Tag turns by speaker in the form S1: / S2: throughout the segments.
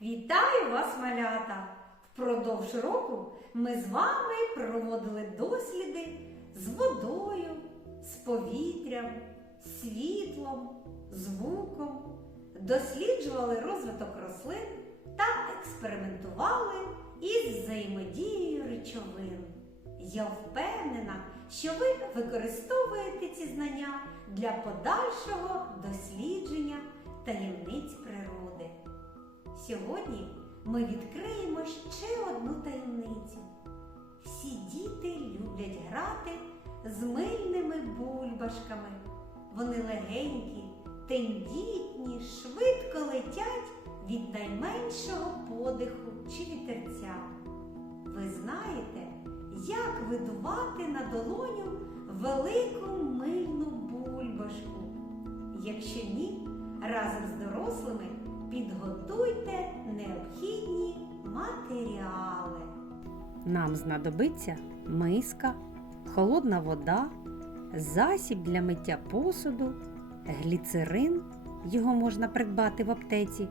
S1: Вітаю вас, малята! Впродовж року ми з вами проводили досліди з водою, з повітрям, світлом, звуком, досліджували розвиток рослин та експериментували із взаємодією речовин. Я впевнена, що ви використовуєте ці знання для подальшого дослідження Сьогодні ми відкриємо ще одну таємницю. Всі діти люблять грати з мильними бульбашками. Вони легенькі, тендітні, швидко летять від найменшого подиху чи вітерця. Ви знаєте, як видувати на долоню велику мильну бульбашку? Якщо ні, разом з дорослими підготуйте необхідні матеріали.
S2: Нам знадобиться миска, холодна вода, засіб для миття посуду, гліцерин, його можна придбати в аптеці,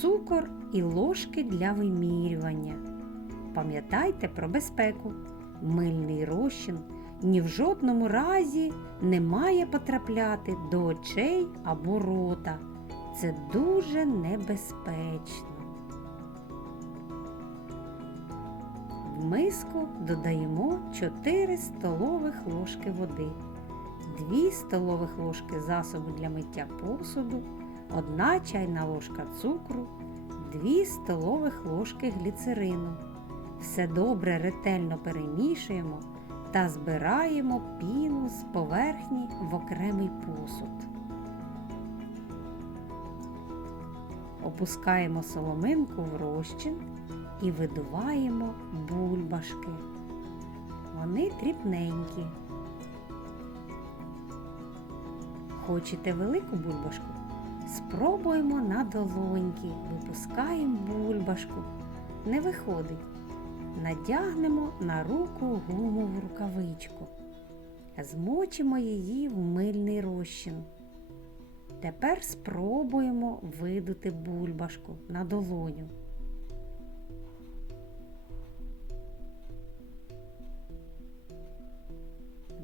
S2: цукор і ложки для вимірювання. Пам'ятайте про безпеку. Мильний розчин ні в жодному разі не має потрапляти до очей або рота. Це дуже небезпечно. В миску додаємо 4 столових ложки води, 2 столових ложки засобу для миття посуду, 1 чайна ложка цукру, 2 столових ложки гліцерину. Все добре ретельно перемішуємо та збираємо піну з поверхні в окремий посуд. Опускаємо соломинку в розчин і видуваємо бульбашки. Вони дрібненькі. Хочете велику бульбашку? Спробуємо на долоньки, випускаємо бульбашку. Не виходить. Надягнемо на руку гумову рукавичку. Змочимо її в мильний розчин. Тепер спробуємо видути бульбашку на долоню.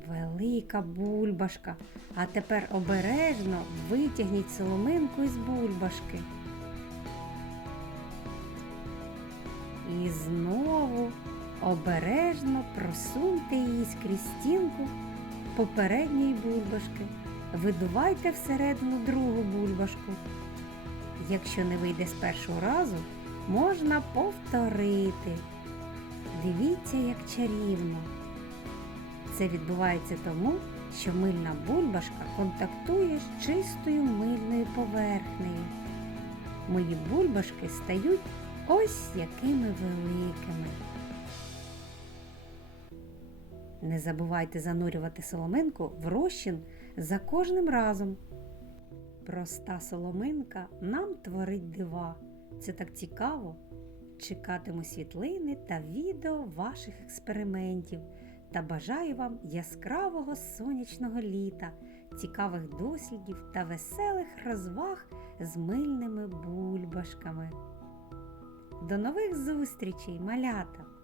S2: Велика бульбашка. А тепер обережно витягніть соломинку із бульбашки. І знову обережно просуньте її скрізь стінку попередньої бульбашки. Видувайте всередину другу бульбашку. Якщо не вийде з першого разу, можна повторити. Дивіться, як чарівно. Це відбувається тому, що мильна бульбашка контактує з чистою мильною поверхнею. Мої бульбашки стають ось якими великими. Не забувайте занурювати соломинку в розчин за кожним разом. Проста соломинка нам творить дива. Це так цікаво. Чекатиму світлини та відео ваших експериментів та бажаю вам яскравого сонячного літа, цікавих дослідів та веселих розваг з мильними бульбашками. До нових зустрічей, малята!